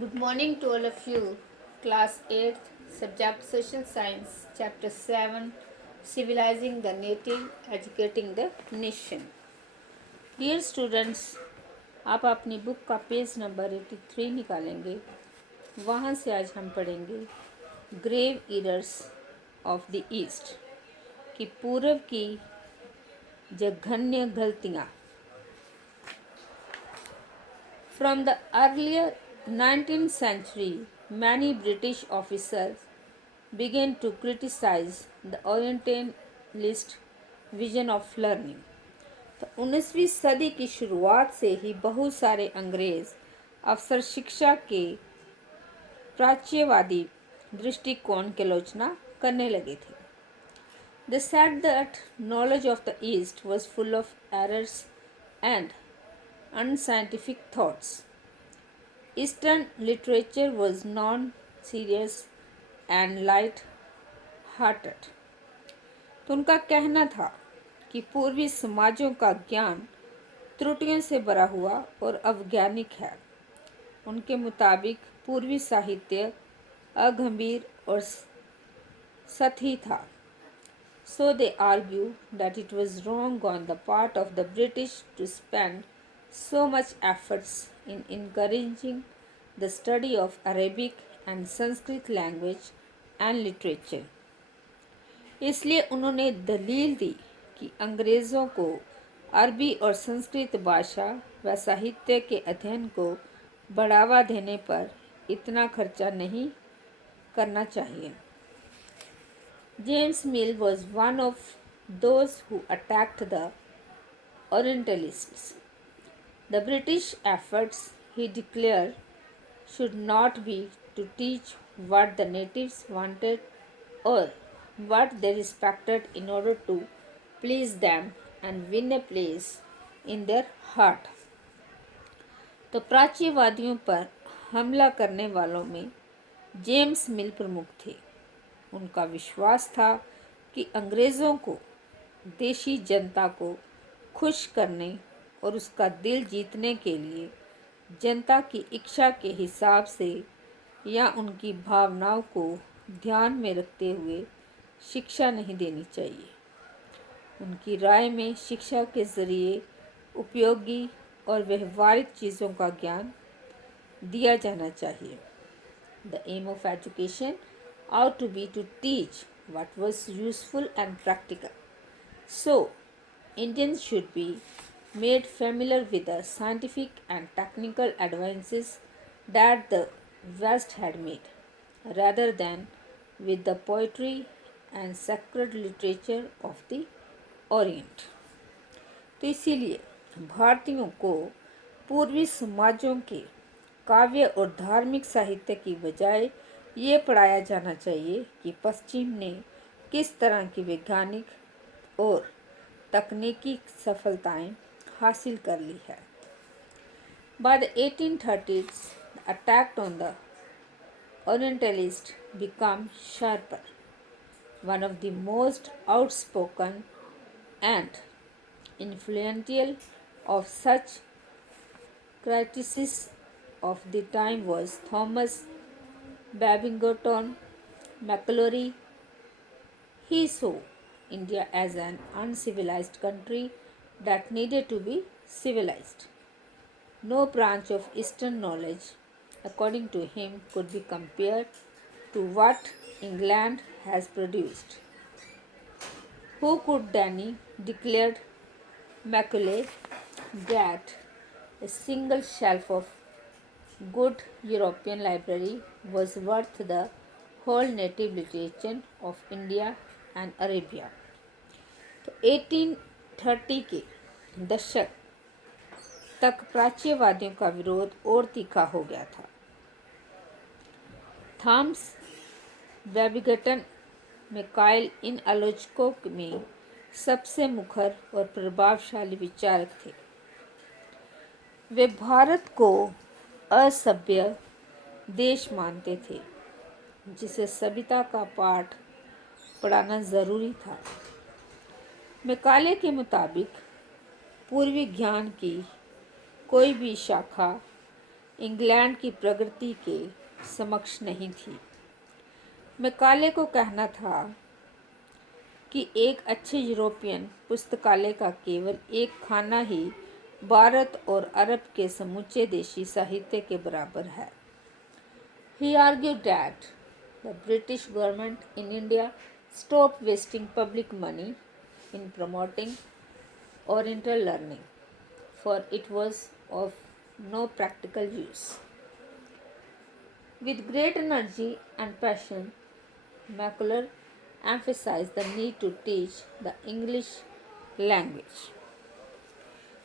Good morning to all of you. Class 8th, Subject Social Science, Chapter 7, Civilizing the Native, Educating the Nation. Dear students, आप अपनी book का page number 83 निकालेंगे। वहाँ से आज हम पढ़ेंगे grave errors of the east कि पूर्व की जघन्य गलतियाँ। From the earlier 19th century, many British officers began to criticize the Orientalist vision of learning. तो 19वीं सदी की शुरुआत से ही बहुत सारे अंग्रेज अफसर शिक्षा के प्राच्यवादी दृष्टिकोण की आलोचना करने लगे थे. They said that knowledge of the East was full of errors and unscientific thoughts. Eastern literature was non-serious and light-hearted. तो उनका कहना था कि पूर्वी समाजों का ज्ञान त्रुटियों से भरा हुआ और अवैज्ञानिक है. उनके मुताबिक पूर्वी साहित्य अगंभीर और सतही था. So they argue that it was wrong on the part of the British to spend so much efforts in encouraging the study of Arabic and Sanskrit language and literature. इसलिए उन्होंने दलील दी कि अंग्रेज़ों को अरबी और संस्कृत भाषा व साहित्य के अध्ययन को बढ़ावा देने पर इतना खर्चा नहीं करना चाहिए. James Mill was one of those who attacked the Orientalists. The British efforts, he declared, should not be to teach what the natives wanted or what they respected in order to please them and win a place in their heart. तो प्राच्यवादियों पर हमला करने वालों में James मिल प्रमुख थे. उनका विश्वास था कि अंग्रेज़ों को देशी जनता को खुश करने और उसका दिल जीतने के लिए जनता की इच्छा के हिसाब से या उनकी भावनाओं को ध्यान में रखते हुए शिक्षा नहीं देनी चाहिए. उनकी राय में शिक्षा के ज़रिए उपयोगी और व्यवहारिक चीज़ों का ज्ञान दिया जाना चाहिए. The aim of education ought to be to teach what was useful and practical. So, Indians should be made familiar with the scientific and technical advances that the West had made, rather than with the poetry and sacred literature of the Orient. तो इसीलिए भारतीयों को पूर्वी समाजों के काव्य और धार्मिक साहित्य की बजाय ये पढ़ाया जाना चाहिए कि पश्चिम ने किस तरह की वैज्ञानिक और तकनीकी सफलताएं हासिल कर ली है. By the 1830s, the attack on the Orientalists became sharper. One of the most outspoken and influential of such critics of the time was Thomas Babington Macaulay. He saw India as an uncivilized country that needed to be civilized. No branch of Eastern knowledge, according to him, could be compared to what England has produced. Who could then, declared Macaulay, that a single shelf of good European library was worth the whole native literature of India and Arabia. तो 1830 के दशक तक प्राच्यवादियों का विरोध और तीखा हो गया था. थॉमस बैबिंगटन मैकाइल इन आलोचकों में सबसे मुखर और प्रभावशाली विचारक थे. वे भारत को असभ्य देश मानते थे जिसे सभ्यता का पाठ पढ़ाना ज़रूरी था. मैकाले के मुताबिक पूर्वी ज्ञान की कोई भी शाखा इंग्लैंड की प्रगति के समक्ष नहीं थी। मैकाले को कहना था कि एक अच्छे यूरोपियन पुस्तकालय का केवल एक खाना ही भारत और अरब के समूचे देशी साहित्य के बराबर है। He argued that the British government in India stopped wasting public money in promoting Oriental learning, for it was of no practical use. With great energy and passion, Macular emphasized the need to teach the English language.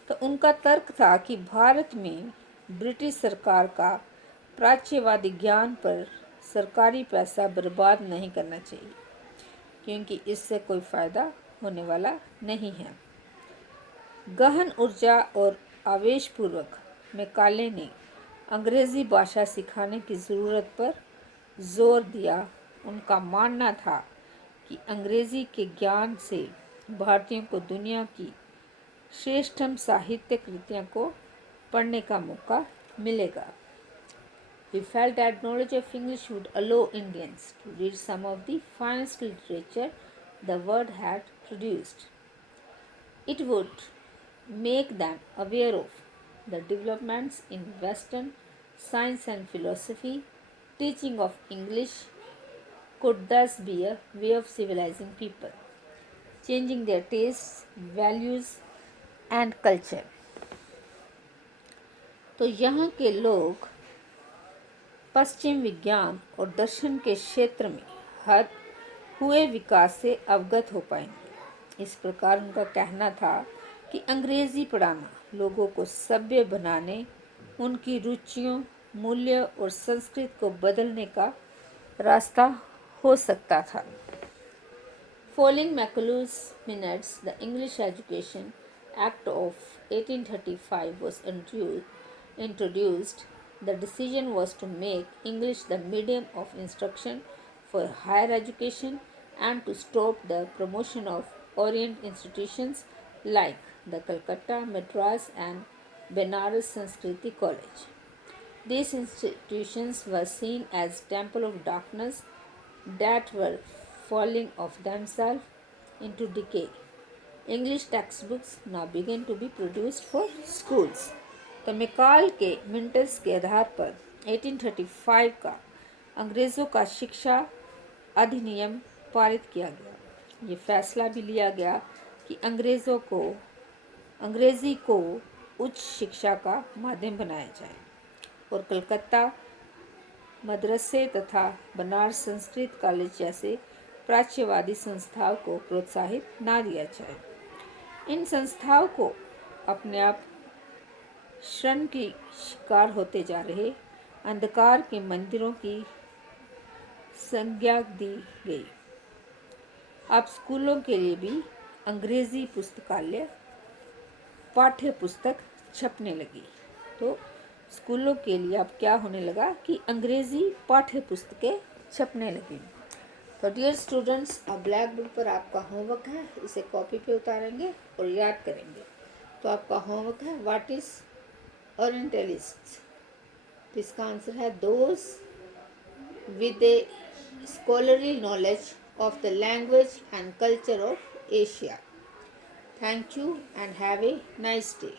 तो उनका तर्क था कि भारत में British सरकार का प्राच्यवादी ज्ञान पर सरकारी पैसा बर्बाद नहीं करना चाहिए, क्योंकि इससे कोई फ़ायदा होने वाला नहीं है। गहन ऊर्जा और आवेशपूर्वक मैकाले ने अंग्रेज़ी भाषा सिखाने की ज़रूरत पर जोर दिया। उनका मानना था कि अंग्रेज़ी के ज्ञान से भारतीयों को दुनिया की श्रेष्ठतम साहित्य कृतियों को पढ़ने का मौका मिलेगा। He felt that knowledge of English would allow Indians to read some of the finest literature the world had produced. It would make them aware of the developments in Western science and philosophy. Teaching of English could thus be a way of civilizing people, changing their tastes, values and culture. तो यहाँ के लोग पश्चिम विज्ञान और दर्शन के क्षेत्र में हद हुए विकास से अवगत हो पाएंगे। इस प्रकार उनका कहना था कि अंग्रेज़ी पढ़ाना लोगों को सभ्य बनाने, उनकी रुचियों, मूल्य और संस्कृति को बदलने का रास्ता हो सकता था। Following Macalure's minutes, the English Education Act of 1835 was introduced. The decision was to make English the medium of instruction for higher education and to stop the promotion of Orient institutions like the Calcutta, Madras and Benares Sanskriti College. These institutions were seen as temple of darkness that were falling of themselves into decay. English textbooks now began to be produced for schools. तो मैकाल के मिंटस के आधार पर 1835 का अंग्रेज़ों का शिक्षा अधिनियम पारित किया गया। ये फैसला भी लिया गया कि अंग्रेज़ी को उच्च शिक्षा का माध्यम बनाया जाए और कलकत्ता मदरसे तथा बनारस संस्कृत कॉलेज जैसे प्राच्यवादी संस्थाओं को प्रोत्साहित ना दिया जाए। इन संस्थाओं को अपने आप क्षण की शिकार होते जा रहे अंधकार के मंदिरों की संज्ञा दी गई। अब स्कूलों के लिए भी अंग्रेज़ी पुस्तकालय पाठ्य पुस्तक छपने लगी। तो स्कूलों के लिए अब क्या होने लगा कि अंग्रेज़ी पाठ्य पुस्तकें छपने लगी। तो डियर स्टूडेंट्स, अब ब्लैक बोर्ड पर आपका होमवर्क है, इसे कॉपी पे उतारेंगे और याद करेंगे। तो आपका होमवर्क है व्हाट इज़ ओरिएंटलिस्ट्स। तो इसका आंसर है those with A scholarly knowledge of the language and culture of Asia. Thank you and have a nice day.